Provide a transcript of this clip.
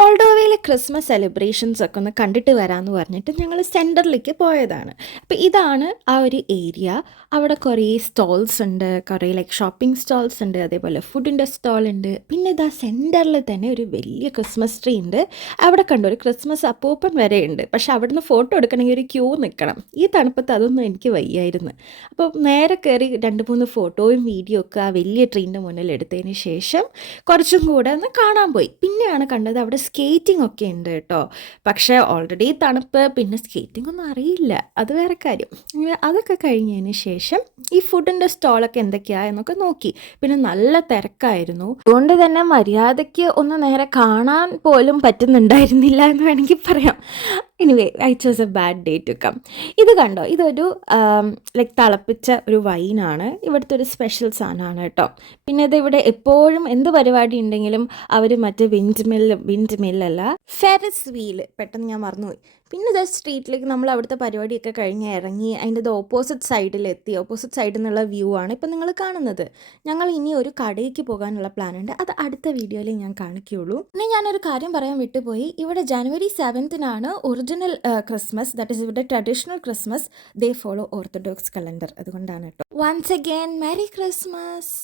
മോൾഡോവയിലെ Christmas celebrations ഒക്കെ ഒന്ന് കണ്ടിട്ട് വരാമെന്ന് പറഞ്ഞിട്ട് ഞങ്ങൾ സെന്ററിലേക്ക് പോയതാണ്. അപ്പോൾ ഇതാണ് ആ ഒരു ഏരിയ. അവിടെ കുറേ സ്റ്റോൾസ് ഉണ്ട് കുറേ ലൈക്ക് ഷോപ്പിംഗ് സ്റ്റോൾസ് ഉണ്ട് അതേപോലെ ഫുഡിന്റെ സ്റ്റോൾ ഉണ്ട്. പിന്നെ ഇതാ സെന്ററിൽ തന്നെ ഒരു വലിയ ക്രിസ്മസ് ട്രീ ഉണ്ട്. അവിടെ കണ്ടു ഒരു ക്രിസ്മസ് അപ്പൂപ്പൻ വരെ ഉണ്ട്. പക്ഷെ അവിടുന്ന് ഫോട്ടോ എടുക്കണമെങ്കിൽ ഒരു ക്യൂ നിൽക്കണം. ഈ തണുപ്പത്ത് അതൊന്നും എനിക്ക് വയ്യായിരുന്നു. അപ്പോൾ നേരെ കയറി രണ്ട് മൂന്ന് ഫോട്ടോയും വീഡിയോ ഒക്കെ ആ വലിയ ട്രീന്റെ മുന്നിൽ എടുത്തതിന് ശേഷം കുറച്ചും കൂടെ ഒന്ന് കാണാൻ പോയി. പിന്നെയാണ് കണ്ടത് അവിടെ സ്കേറ്റിംഗ് ഒക്കെ ഉണ്ട് കേട്ടോ. പക്ഷേ ഓൾറെഡി തണുപ്പ് പിന്നെ സ്കേറ്റിംഗ് ഒന്നും അറിയില്ല. അത് വേറെ കാര്യം. അതൊക്കെ കഴിഞ്ഞതിന് ശേഷം ഈ ഫുഡിന്റെ സ്റ്റോളൊക്കെ എന്തൊക്കെയാ എന്നൊക്കെ നോക്കി. പിന്നെ നല്ല തിരക്കായിരുന്നു. അതുകൊണ്ട് തന്നെ മര്യാദയ്ക്ക് ഒന്ന് നേരെ കാണാൻ പോലും പറ്റുന്നുണ്ടായിരുന്നില്ല എന്ന് വേണമെങ്കിൽ പറയാം. Anyway I chose a bad day to come ഇത് കണ്ടോ? ഇതൊരു ലൈക്ക് തിളപ്പിച്ച ഒരു വൈനാണ് ഇവിടുത്തെ ഒരു സ്പെഷ്യൽ സാധനമാണ് കേട്ടോ. പിന്നെ ഇത് ഇവിടെ എപ്പോഴും എന്ത് പരിപാടി ഉണ്ടെങ്കിലും അവർ മറ്റേ വിൻഡ് മില്ല് വിൻഡ് മില്ലല്ല ഫെറസ് വീൽ പെട്ടെന്ന് ഞാൻ മറന്നുപോയി. പിന്നെ ദ സ്ട്രീറ്റിലേക്ക് നമ്മൾ അവിടുത്തെ പരിപാടിയൊക്കെ കഴിഞ്ഞ് ഇറങ്ങി അതിന്റെ ഇത് ഓപ്പോസിറ്റ് സൈഡിലെത്തി ഓപ്പോസിറ്റ് സൈഡിൽ നിന്നുള്ള വ്യൂ ആണ് ഇപ്പം നിങ്ങൾ കാണുന്നത്. ഞങ്ങൾ ഇനി ഒരു കടയ്ക്ക് പോകാനുള്ള പ്ലാൻ ഉണ്ട്. അത് അടുത്ത വീഡിയോയിൽ ഞാൻ കാണിക്കുകയുള്ളൂ. പിന്നെ ഞാനൊരു കാര്യം പറയാൻ വിട്ടുപോയി. ഇവിടെ ജനുവരി സെവൻത്തിനാണ് ഒറിജിനൽ ക്രിസ്മസ് ദാറ്റ് ഇസ് ഇവിടെ traditional Christmas they follow Orthodox calendar അതുകൊണ്ടാണ് കേട്ടോ. Once again merry Christmas